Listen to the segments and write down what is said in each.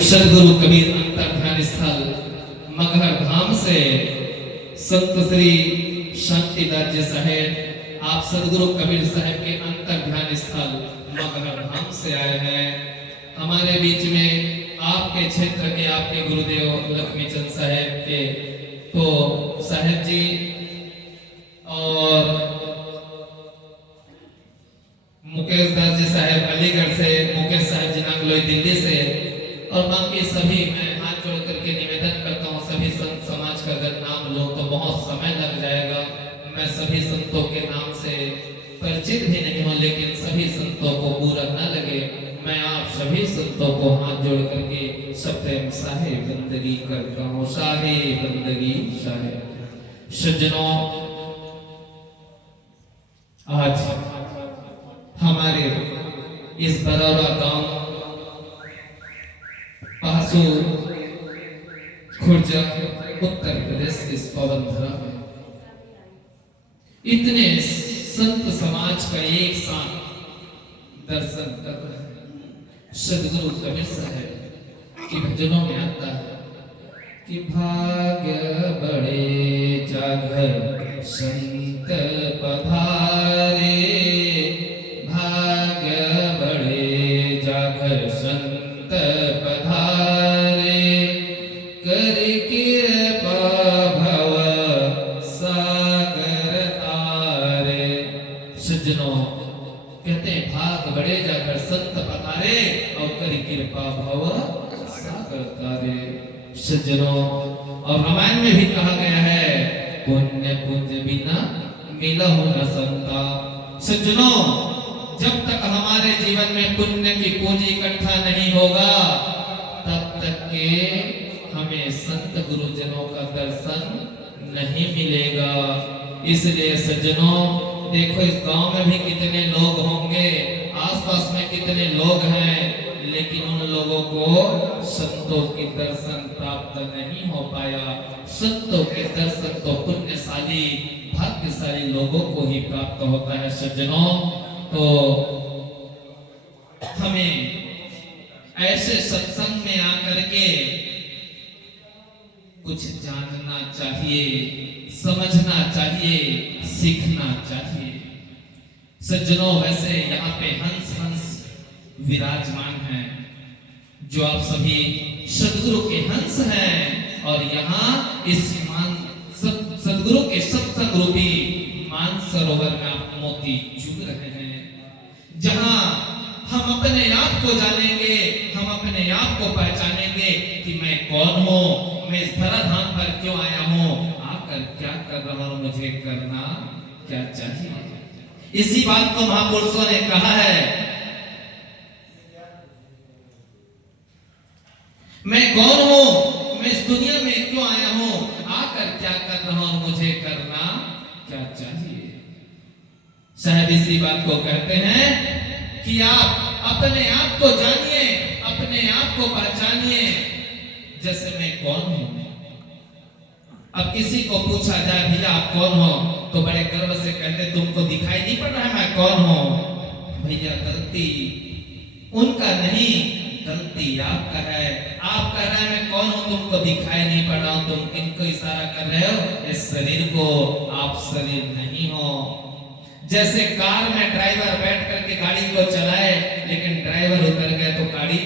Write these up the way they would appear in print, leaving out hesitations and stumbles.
सदगुरु कबीर अंतर्ध्यान स्थल मगहर धाम से संत श्री शांतिदास जी साहेब आप सदगुरु कबीर साहब के अंतर्ध्यान स्थल मगहर धाम से आए हैं। हमारे बीच में आपके क्षेत्र के आपके गुरुदेव लक्ष्मीचंद साहेब के तो साहेब जी और मुकेश दास जी साहेब अलीगढ़ से, मुकेश साहब जी नांगलोई दिल्ली से और बाकी सभी मैं हाथ जोड़ करके निवेदन करता हूँ सभी संत समाज का अगर नाम लो तो बहुत समय लग जाएगा। मैं सभी संतों के नाम से परिचित भी नहीं हूँ, लेकिन सभी संतों को बुरा न लगे मैं आप सभी संतों को हाथ जोड़ करके सप्तम शाहे बंदगी करता हूँ। शाहे बंदगी शाहे। सज्जनों, आज हमारे इस बरौरा गांव पासू खुर्जा उत्तर प्रदेश इस पवन धरा में इतने संत समाज का एक साथ दर्शन कर रहे हैं। सदगुरु कबीर साहब की भजनों में आता है कि भाग्य बड़े जागर संत पधारे, भाग्य बड़े जागर संत पधारे, कर कृपा भव सागर तारे। सज्जनों, कहते हैं भाग बड़े जाकर संत पधारे और कर कृपा भव सागर तारे। सज्जनों, और रामायण में भी कहा गया है पुण्य पुंज बिना मिलहु न संता। सज्जनों, जब तक हमारे जीवन में पुण्य की पूंजी इकट्ठा नहीं होगा तब तक के हमें संत गुरुजनों का दर्शन नहीं मिलेगा। इसलिए सज्जनों, देखो इस गांव में भी कितने लोग होंगे, आसपास में कितने लोग हैं, लेकिन उन लोगों को संतों के दर्शन प्राप्त नहीं हो पाया। संतों के दर्शन तो पुण्यशाली भाग्यशाली लोगों को ही प्राप्त होता है। सज्जनों, तो हमें ऐसे सत्संग में आकर के कुछ जानना चाहिए, समझना चाहिए, सीखना चाहिए। सज्जनों, वैसे यहाँ पे हंस हंस विराजमान हैं, जो आप सभी सदगुरु के हंस हैं और यहाँ इस सदगुरु के सत्संग रूपी मानसरोवर में आप मोती चुग रहे हैं। जहां हम अपने आप को जानेंगे, हम अपने आप को पहचानेंगे कि मैं कौन हूँ, मैं इस धराधाम पर क्यों आया हूँ, आकर क्या कर रहा हूँ, मुझे करना क्या चाहिए। इसी बात को महापुरुषों ने कहा है, मैं कौन हूँ, मैं इस दुनिया में क्यों आया हूँ, आकर क्या कर रहा हूँ, मुझे करना क्या चाहिए। शायद इसी बात को कहते हैं कि आप अपने आप को जानिए, अपने आप को पहचानिए, जैसे मैं कौन हूं। अब किसी को पूछा जाए भैया आप कौन हो, तो बड़े गर्व से कहते तुमको दिखाई नहीं पड़ रहा है मैं कौन हूं। भैया गलती उनका नहीं, गलती आपका है। आप कह रहे हैं मैं कौन हूं, तुमको दिखाई नहीं पड़ रहा हूं, तुम किनको इशारा कर रहे हो, इस शरीर को। आप शरीर नहीं हो। जैसे कार में ड्राइवर बैठ करके गाड़ी को चलाए, लेकिन ड्राइवर उतर गए तो गाड़ी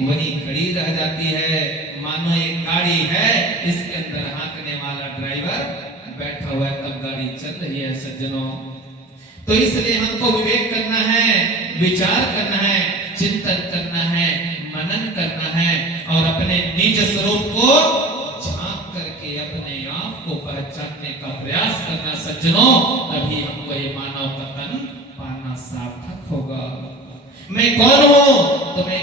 वहीं खड़ी रह जाती है। मानो एक गाड़ी है, इसके अंदर हाँकने वाला ड्राइवर बैठा हुआ है, तब गाड़ी चल रही है। सज्जनों, तो इसलिए हमको विवेक करना है, विचार करना है, चिंतन करना है, मनन करना है और अपने निज स्वरूप को झांक करके अपने आप को पहचानने का प्रयास करना। सज्जनों, तभी हमको ये मानव पतन पाना सार्थक होगा। मैं कौन हूँ, तो मैं